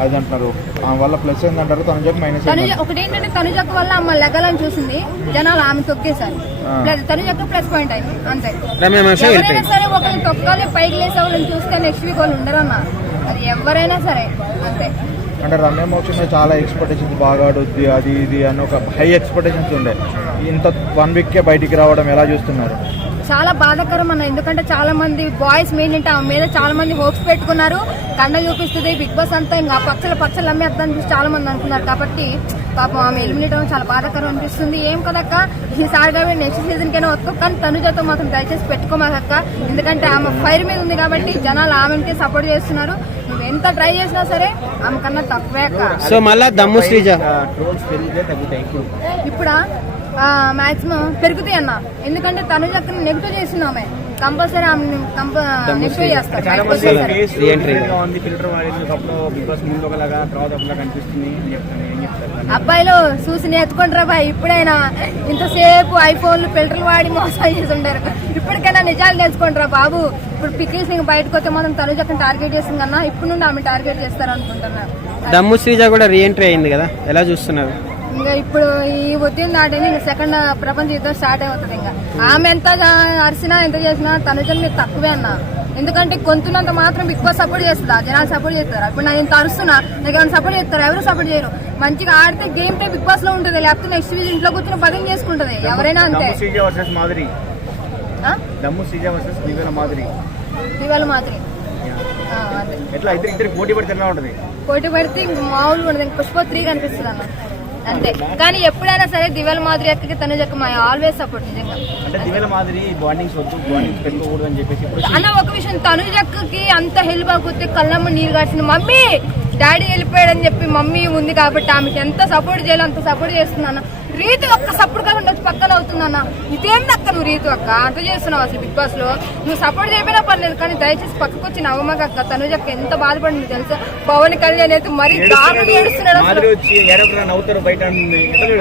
అది అంటున్నారు. ఆ వల్ల ప్లస్ ఏందంటారు తనుజకు మైనస్ తనుజ ఒకటి ఏంటంటే తనుజక్క వల్ల అమ్మ లెగలని చూసింది. జనాలు ఆమె తొక్కేశారు. ఆ. ప్లస్ పాయింట్ అయింది. అంతే. ఎవరైనా సరే ఒకరిని తొక్కాలి పైకి లేసే వాళ్ళని చూస్తే నెక్స్ట్ వీక్ వాళ్ళు ఉండరన్న అది ఎవరైనా సరే. అంతే. అంటే రమ్య మోక్ష మీద చాలా ఎక్స్పెక్టేషన్స్ బాగా ఆడుద్ది అది ఇది అని ఒక హై ఎక్స్పెక్టేషన్స్ ఉండే. ఇంత వన్ వీక్ కే బయటికి రావడం ఎలా చూస్తున్నారు? చాలా బాధాకరం అన్న. ఎందుకంటే చాలా మంది బాయ్స్ మెయిన్ అంటే ఆమె మీద చాలా మంది హోప్స్ పెట్టుకున్నారు. కండ చూపిస్తుంది బిగ్ బాస్ అంతా ఇంకా పచ్చల పచ్చలు అమ్మేద్దాం అని చాలా మంది అనుకున్నారు. కాబట్టి పాపం ఆమె ఎలిమినేట్ అవ్వడం చాలా బాధాకరం అనిపిస్తుంది. ఏం కదక్క ఈసారి కాబట్టి నెక్స్ట్ సీజన్ కైనా వద్దు కానీ తనుజతో మాత్రం దయచేసి పెట్టుకోమాకక్క ఎందుకంటే ఆమె ఫైర్ మీద ఉంది కాబట్టి జనాలు ఆమెకి సపోర్ట్ చేస్తున్నారు. నువ్వు ఎంత ట్రై చేసినా సరే ఆమె కన్నా తక్కువే అక్క. సో మళ్ళా దమ్ము శ్రీజ. ఇప్పుడా? మాక్సిమం పెరుగుతాయి అన్న. ఎందుకంటే తనుజ అక్కడ నెగిటివ్ చేసింది ఆమె. కంపల్సరీ ఆమె నెగిటివ్ చేస్తారు ఫిల్టర్ అబ్బాయిలు చూసి నేర్చుకుంటారా బాయ్. ఇప్పుడైనా ఇంతసేపు ఐఫోన్లు ఫిల్టర్లు వాడి మోసం చేసి ఉంటారు ఇప్పటికైనా నిజాలు తెలుసుకుంటారా బాబు. ఇప్పుడు పిక్కిల్స్ ఇంక బయటకు వస్తే మాత్రం తనుజ అక్కడ టార్గెట్ చేసింది కన్నా ఇప్పుడు నుండి ఆమె టార్గెట్ చేస్తారు అనుకుంటున్నారు దమ్ము శ్రీజ కూడా రీఎంట్రీ అయింది కదా? ఎలా చూస్తున్నారు? ఇంకా ఇప్పుడు ఈ ఉద్యమం దాటిని ఇంకా సెకండ్ ప్రపంచ యుద్ధం స్టార్ట్ అవుతుంది ఇంకా. ఆమె ఎంత అరిసినా ఎంత చేసినా తనుజన్ మీరు తక్కువే అన్న. ఎందుకంటే కొంతున్నంత మాత్రం బిగ్ బాస్ సపోర్ట్ చేస్తుందా? జనాలు సపోర్ట్ చేస్తారు? ఇప్పుడు నేను ఇంత అరుస్తున్నా నాకు ఏమైనా సపోర్ట్ చేస్తారు? ఎవరు సపోర్ట్ చేయరు. మంచిగా ఆడితే గేమ్ టైం బిగ్ బాస్లో ఉంటుంది లేకపోతే నెక్స్ట్ వీక్ ఇంట్లో కూర్చొని పదం చేసుకుంటది. ఎవరైనా అంతే. ఇద్దరు పోటీ పడితే మామూలుగా ఉండదు. పుష్ప త్రీ కనిపిస్తుంది అన్న అంతే. కానీ ఎప్పుడైనా సరే దివాల మాదిరి అక్కకి తనుజక్క మా ఆల్వేస్ సపోర్ట్ నిజంగా. అంటే దివ్యల మాధురి బాండింగ్స్ వద్దు బాండింగ్స్ పెట్టుకోకూడదు అని చెప్పేసి ఇప్పుడు అన్న ఒక విషయం తనుజక్కకి అంత హెల్ప్ అవ్వకపోతే కళ్ళమ్మ నీరు కాసిన మమ్మీ! డాడీ వెళ్ళిపోయాడని చెప్పి మమ్మీ ఉంది కాబట్టి ఆమెకి ఎంత సపోర్ట్ చేయాలో అంత సపోర్ట్ చేస్తున్నాను రీతి ఒక్క సపోర్ట్ కాకుండా వచ్చి పక్కన అవుతుందన్న ఇదేం దక్క నువ్వు రీతి అక్క? అంత చేస్తున్నావు అసలు బిగ్ బాస్లో నువ్వు సపోర్ట్ చేయకపోయినా పర్లేదు కానీ దయచేసి పక్కకు వచ్చి నవ్వమాక అక్క. తనుజక్క ఎంత బాధపడింది తెలుసా? పవన్ కళ్యాణ్ అయితే మరీ దారుణంగా ఏడుస్తున్నాడు అసలు. ఎందుకు